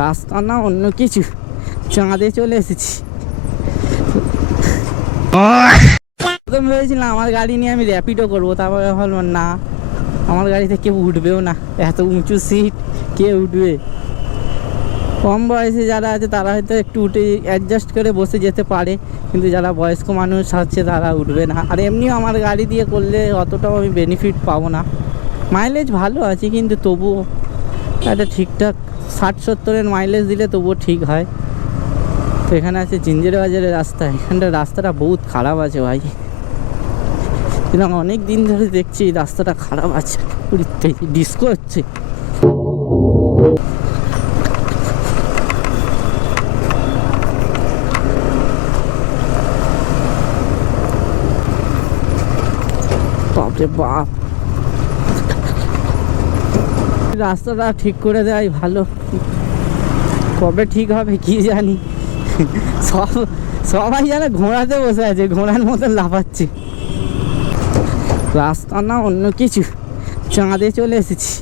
রাস্তা না অন্য কিছু, চাঁদে চলে এসেছি। প্রথম ভেবেছিলাম আমার গাড়ি নিয়ে আমি র্যাপিডো করবো, তারপরে ভাবলাম না, আমার গাড়িতে কেউ উঠবেও না, এত উঁচু সিট কে উঠবে। কম বয়সে যারা আছে তারা হয়তো একটু উঠে অ্যাডজাস্ট করে বসে যেতে পারে, কিন্তু যারা বয়স্ক মানুষ আছে তারা উঠবে না। আর এমনিও আমার গাড়ি দিয়ে করলে অতটাও আমি বেনিফিট পাবো না। মাইলেজ ভালো আছে কিন্তু তবুও একটা ঠিকঠাক 60-70-এর মাইলেজ দিলে তবুও ঠিক হয়। তো এখানে আছে জিঞ্জিরা বাজারের রাস্তা, এখানটা রাস্তাটা বহুত খারাপ আছে ভাই। কিন্তু আমি অনেক দিন ধরে দেখছি রাস্তাটা খারাপ আছে, ডিস্কো হচ্ছে। বাপরে বাপ, রাস্তাটা ঠিক করে দেওয়াই ভালো, কবে ঠিক হবে কি জানি। সবাই যেন ঘোড়াতে বসে আছে, ঘোড়ার মতন লাফাচ্ছে। রাস্তা না অন্য কিছু, চাঁদে চলে এসেছি।